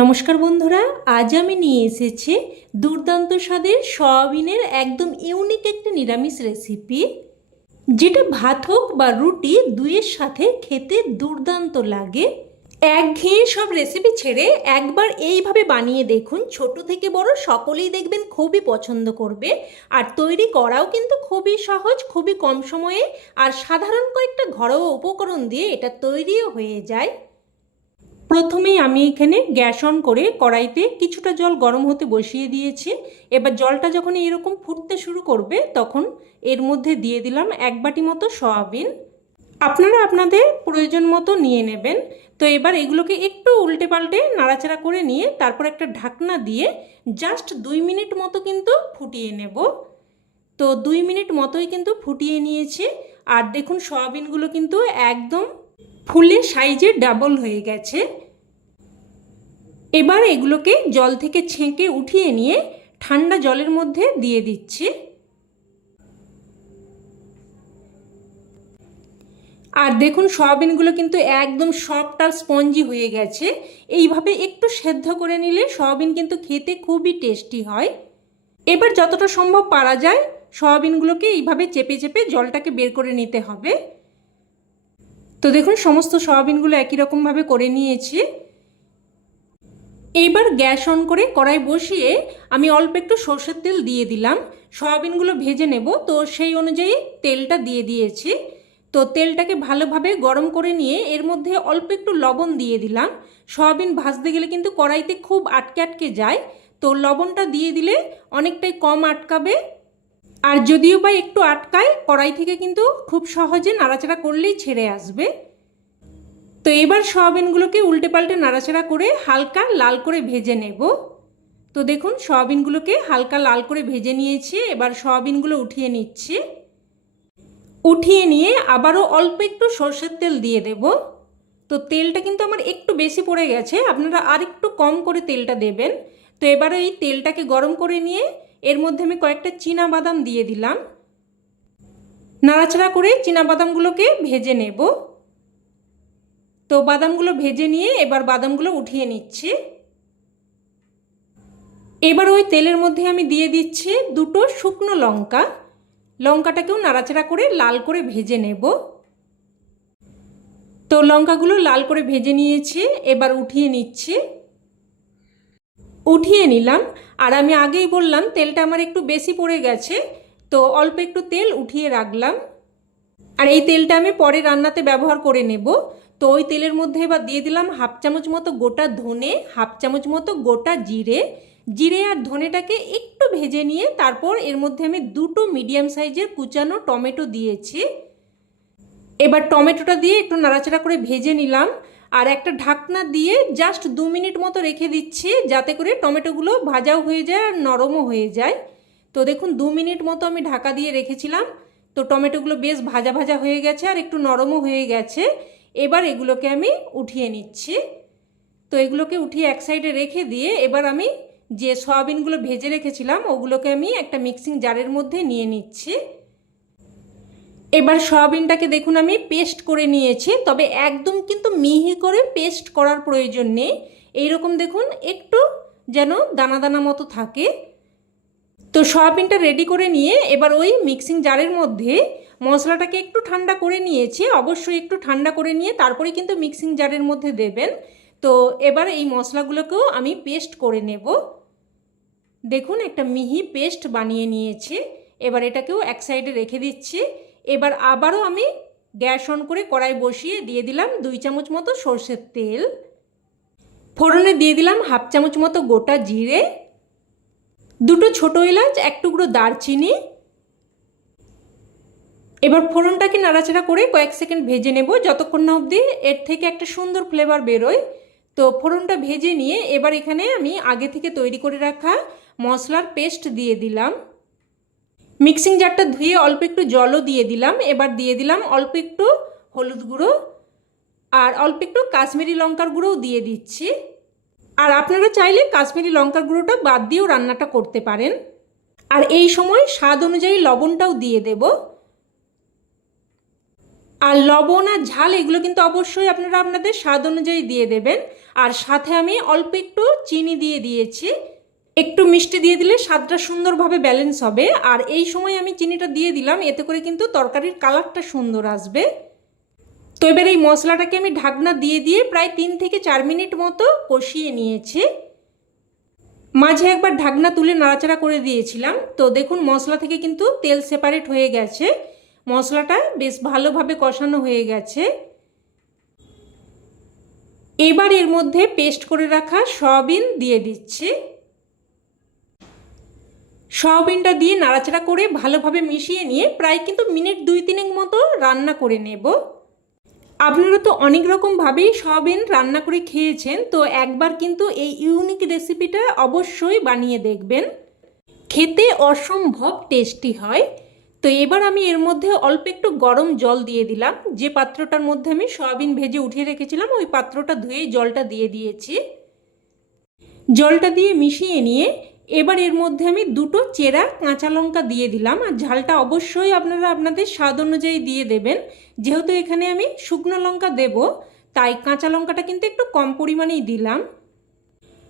নমস্কার বন্ধুরা, আজ আমি নিয়ে এসেছি দুর্দান্ত স্বাদের সয়াবিনের একদম ইউনিক একটি নিরামিষ রেসিপি, যেটা ভাত হোক বা রুটি দুইয়ের সাথে খেতে দুর্দান্ত লাগে। একঘেয়ে সব রেসিপি ছেড়ে একবার এইভাবে বানিয়ে দেখুন। ছোট থেকে বড় সকলেই দেখবেন খুবই পছন্দ করবে। আর তৈরি করাও কিন্তু খুবই সহজ, খুবই কম সময়ে আর সাধারণ কয়েকটা ঘরোয়া উপকরণ দিয়ে এটা তৈরিও হয়ে যায়। প্রথমেই আমি এখানে গ্যাস অন করে কড়াইতে কিছুটা জল গরম হতে বসিয়ে দিয়েছি। এবার জলটা যখন এরকম ফুটতে শুরু করবে তখন এর মধ্যে দিয়ে দিলাম 1 বাটি মতো সয়াবিন। আপনারা আপনাদের প্রয়োজন মতো নিয়ে নেবেন। তো এবার এগুলোকে একটু উল্টে পাল্টে নাড়াচাড়া করে নিয়ে তারপর একটা ঢাকনা দিয়ে জাস্ট 2 মিনিট মতো কিন্তু ফুটিয়ে নেব। তো 2 মিনিট মতোই কিন্তু ফুটিয়ে নিয়েছি। আর দেখুন সয়াবিনগুলো কিন্তু একদম ফুলে সাইজে ডাবল হয়ে গেছে। এবার এগুলোকে জল থেকে ছেঁকে উঠিয়ে নিয়ে ঠান্ডা জলের মধ্যে দিয়ে দিচ্ছি। আর দেখুন সয়াবিনগুলো কিন্তু একদম সফট আর স্পঞ্জি হয়ে গেছে। এইভাবে একটু সেদ্ধ করে নিলে সয়াবিন কিন্তু খেতে খুবই টেস্টি হয়। এবার যতটা সম্ভব পারা যায় সয়াবিনগুলোকে এইভাবে চেপে চেপে জলটাকে বের করে নিতে হবে। তো দেখুন সমস্ত সয়াবিনগুলো একই রকমভাবে করে নিয়েছি। এইবার গ্যাস অন করে কড়াই বসিয়ে আমি অল্প একটু সরষের তেল দিয়ে দিলাম। সয়াবিনগুলো ভেজে নেব, তো সেই অনুযায়ী তেলটা দিয়ে দিয়েছি। তো তেলটাকে ভালোভাবে গরম করে নিয়ে এর মধ্যে অল্প একটু লবণ দিয়ে দিলাম। সয়াবিন ভাজতে গেলে কিন্তু কড়াইতে খুব আটকে আটকে যায়, তো লবণটা দিয়ে দিলে অনেকটাই কম আটকাবে। আর যদিও বা একটু আটকায়, কড়াই থেকে কিন্তু খুব সহজে নাড়াচাড়া করলেই ছেড়ে আসবে। তো এবার সয়াবিনগুলোকে উল্টে পাল্টে নাড়াচাড়া করে হালকা লাল করে ভেজে নেব। তো দেখুন সয়াবিনগুলোকে হালকা লাল করে ভেজে নিয়েছি। এবার সয়াবিনগুলো উঠিয়ে নিচ্ছি। উঠিয়ে নিয়ে আবারও অল্প একটু সরষের তেল দিয়ে দেব। তো তেলটা কিন্তু আমার একটু বেশি পড়ে গেছে, আপনারা আর একটু কম করে তেলটা দেবেন। তো এবার এই তেলটাকে গরম করে নিয়ে এর মধ্যে আমি কয়েকটা চীনা বাদাম দিয়ে দিলাম। নাড়াচাড়া করে চীনা বাদামগুলোকে ভেজে নেব। তো বাদামগুলো ভেজে নিয়ে এবার বাদামগুলো উঠিয়ে নিচ্ছি। এবার ওই তেলের মধ্যে আমি দিয়ে দিচ্ছি 2টো শুকনো লঙ্কা। লঙ্কাটাকেও নাড়াচাড়া করে লাল করে ভেজে নেব। তো লঙ্কাগুলো লাল করে ভেজে নিয়েছি, এবার উঠিয়ে নিচ্ছি। উঠিয়ে নিলাম। আর আমি আগেই বললাম তেলটা আমার একটু বেশি পড়ে গেছে, তো অল্প একটু তেল উঠিয়ে রাখলাম। আর এই তেলটা আমি পরে রান্নাতে ব্যবহার করে নেব। তো ওই তেলের মধ্যে এবার দিয়ে দিলাম 1/2 চামচ মতো গোটা ধনে, 1/2 চামচ মতো গোটা জিরে। জিরে আর ধনেটাকে একটু ভেজে নিয়ে তারপর এর মধ্যে আমি 2টো মিডিয়াম সাইজের কুচানো টমেটো দিয়েছি। এবার টমেটোটা দিয়ে একটু নাড়াচাড়া করে ভেজে নিলাম। আর একটা ঢাকনা দিয়ে জাস্ট 2 মিনিট মতো রেখে দিচ্ছি, যাতে করে টমেটোগুলো ভাজাও হয়ে যায় আর নরমও হয়ে যায়। তো দেখুন 2 মিনিট মতো আমি ঢাকা দিয়ে রেখেছিলাম। তো টমেটোগুলো বেশ ভাজা ভাজা হয়ে গেছে আর একটু নরমও হয়ে গেছে। এবার এগুলোকে আমি উঠিয়ে নিচ্ছি। তো এগুলোকে উঠিয়ে এক সাইডে রেখে দিয়ে এবার আমি যে সয়াবিনগুলো ভেজে রেখেছিলাম ওগুলোকে আমি একটা মিক্সিং জারের মধ্যে নিয়ে নিচ্ছি। এবার সয়াবিনটাকে দেখুন আমি পেস্ট করে নিয়েছি, তবে একদম কিন্তু মিহি করে পেস্ট করার প্রয়োজন নেই। এইরকম দেখুন একটু যেন দানা দানা মতো থাকে। তো সয়াবিনটা রেডি করে নিয়ে এবার ওই মিক্সিং জারের মধ্যে মশলাটাকে একটু ঠান্ডা করে নিয়েছি। অবশ্যই একটু ঠান্ডা করে নিয়ে তারপরে কিন্তু মিক্সিং জারের মধ্যে দেবেন। তো এবার এই মশলাগুলোকেও আমি পেস্ট করে নেব। দেখুন একটা মিহি পেস্ট বানিয়ে নিয়েছি। এবার এটাকেও এক সাইডে রেখে দিচ্ছি। এবার আবারও আমি গ্যাস অন করে কড়াই বসিয়ে দিয়ে দিলাম 2 চামচ মতো সরষের তেল। ফোড়নে দিয়ে দিলাম 1/2 চামচ মতো গোটা জিরে, 2টো ছোটো এলাচ, 1 টুকরো দারচিনি। এবার ফোড়নটাকে নাড়াচাড়া করে কয়েক সেকেন্ড ভেজে নেব, যতক্ষণ না অবধি এর থেকে একটা সুন্দর ফ্লেভার বেরোয়। তো ফোড়নটা ভেজে নিয়ে এবার এখানে আমি আগে থেকে তৈরি করে রাখা মশলার পেস্ট দিয়ে দিলাম। মিক্সিং জারটা ধুয়ে অল্প একটু জলও দিয়ে দিলাম। এবার দিয়ে দিলাম অল্প একটু হলুদ গুঁড়ো আর অল্প একটু কাশ্মীরি লঙ্কার গুঁড়োও দিয়ে দিচ্ছি। আর আপনারা চাইলে কাশ্মীরি লঙ্কার গুঁড়োটা বাদ দিয়েও রান্নাটা করতে পারেন। আর এই সময় স্বাদ অনুযায়ী লবণটাও দিয়ে দেব। আর লবণ আর ঝাল এগুলো কিন্তু অবশ্যই আপনারা আপনাদের স্বাদ অনুযায়ী দিয়ে দেবেন। আর সাথে আমি অল্প একটু চিনি দিয়ে দিয়েছি। একটু মিষ্টি দিয়ে দিলে স্বাদটা সুন্দরভাবে ব্যালেন্স হবে। আর এই সময় আমি চিনিটা দিয়ে দিলাম, এতে করে কিন্তু তরকারির কালারটা সুন্দর আসবে। তো এবার এই মশলাটাকে আমি ঢাকনা দিয়ে দিয়ে প্রায় 3 থেকে 4 মিনিট মতো কষিয়ে নিয়েছি। মাঝে একবার ঢাকনা তুলে নাড়াচাড়া করে দিয়েছিলাম। তো দেখুন মশলা থেকে কিন্তু তেল সেপারেট হয়ে গেছে, মশলাটা বেশ ভালোভাবে কষানো হয়ে গেছে। এবার এর মধ্যে পেস্ট করে রাখা সয়াবিন দিয়ে দিচ্ছি। সয়াবিনটা দিয়ে নাড়াচাড়া করে ভালোভাবে মিশিয়ে নিয়ে প্রায় কিন্তু মিনিট 2-3 মতো রান্না করে নেব। আপনারা তো অনেক রকমভাবেই সয়াবিন রান্না করে খেয়েছেন, তো একবার কিন্তু এই ইউনিক রেসিপিটা অবশ্যই বানিয়ে দেখবেন, খেতে অসম্ভব টেস্টি হয়। তো এবার আমি এর মধ্যে অল্প একটু গরম জল দিয়ে দিলাম। যে পাত্রটার মধ্যে আমি সয়াবিন ভেজে উঠিয়ে রেখেছিলাম ওই পাত্রটা ধুয়েই জলটা দিয়ে দিয়েছি। জলটা দিয়ে মিশিয়ে নিয়ে এবার এর মধ্যে আমি 2টো চেরা কাঁচা লঙ্কা দিয়ে দিলাম। আর ঝালটা অবশ্যই আপনারা আপনাদের স্বাদ অনুযায়ী দিয়ে দেবেন। যেহেতু এখানে আমি শুকনো লঙ্কা দেব, তাই কাঁচা লঙ্কাটা কিন্তু একটু কম পরিমাণেই দিলাম।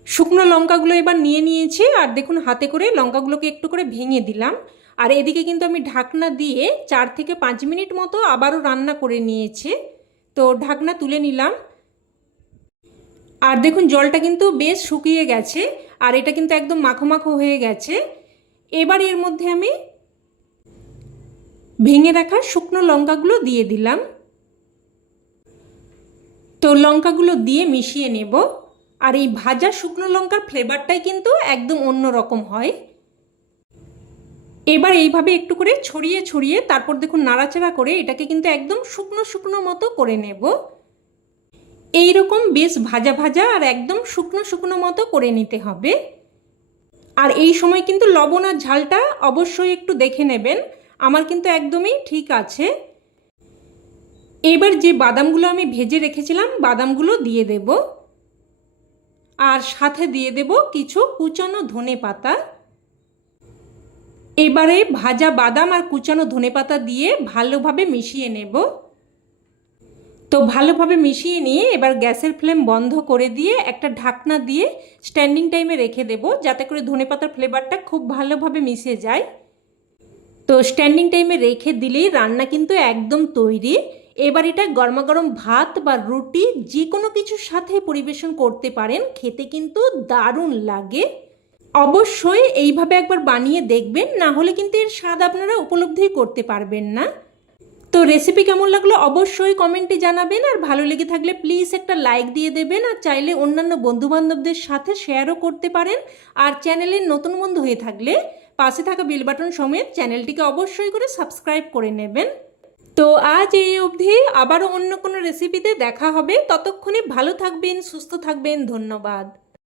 শুকনো লঙ্কাগুলো এবার নিয়ে নিয়েছি, আর দেখুন হাতে করে লঙ্কাগুলোকে একটু করে ভেঙে দিলাম। আর এদিকে কিন্তু আমি ঢাকনা দিয়ে 4 থেকে 5 মিনিট মতো আবারও রান্না করে নিয়েছি। তো ঢাকনা তুলে নিলাম, আর দেখুন জলটা কিন্তু বেশ শুকিয়ে গেছে, আর এটা কিন্তু একদম মাখো মাখো হয়ে গেছে। এবার এর মধ্যে আমি ভেঙে রাখা শুকনো লঙ্কাগুলো দিয়ে দিলাম। তো লঙ্কাগুলো দিয়ে মিশিয়ে নেব। আর এই ভাজা শুকনো লঙ্কার ফ্লেভারটাই কিন্তু একদম অন্য রকম হয়। এবার এইভাবে একটু করে ছড়িয়ে ছড়িয়ে তারপর দেখুন নাড়াচাড়া করে এটাকে কিন্তু একদম শুকনো শুকনো মতো করে নেব। এই রকম বেশ ভাজা ভাজা আর একদম শুকনো শুকনো মতো করে নিতে হবে। আর এই সময় কিন্তু লবণ আর ঝালটা অবশ্যই একটু দেখে নেবেন, আমার কিন্তু একদমই ঠিক আছে। এবার যে বাদামগুলো আমি ভেজে রেখেছিলাম বাদামগুলো দিয়ে দেব, আর সাথে দিয়ে দেব কিছু কুচানো ধনেপাতা। এবারে ভাজা বাদাম আর কুচানো ধনেপাতা দিয়ে ভালোভাবে মিশিয়ে নেব। তো ভালোভাবে মিশিয়ে নিয়ে এবার গ্যাসের ফ্লেম বন্ধ করে দিয়ে একটা ঢাকনা দিয়ে স্ট্যান্ডিং টাইমে রেখে দেব, যাতে করে ধনেপাতার ফ্লেভারটা খুব ভালোভাবে মিশে যায়। তো স্ট্যান্ডিং টাইমে রেখে দিলেই রান্না কিন্তু একদম তৈরি। এবার এটা গরমাগরম ভাত বা রুটি যে কোনো কিছুর সাথে পরিবেশন করতে পারেন, খেতে কিন্তু দারুণ লাগে। অবশ্যই এইভাবে একবার বানিয়ে দেখবেন, না হলে কিন্তু এর স্বাদ আপনারা উপলব্ধি করতে পারবেন না। তো রেসিপি কেমন লাগলো অবশ্যই কমেন্টে জানাবেন, আর ভালো লেগে থাকলে প্লিজ একটা লাইক দিয়ে দেবেন, আর চাইলে অন্যান্য বন্ধুবান্ধবদের সাথে শেয়ারও করতে পারেন। আর চ্যানেলের নতুন বন্ধু হয়ে থাকলে পাশে থাকা বেল বাটন সমেত চ্যানেলটিকে অবশ্যই করে সাবস্ক্রাইব করে নেবেন। তো আজ এই অবধি, আবারও অন্য কোনো রেসিপিতে দেখা হবে। ততক্ষণে ভালো থাকবেন, সুস্থ থাকবেন। ধন্যবাদ।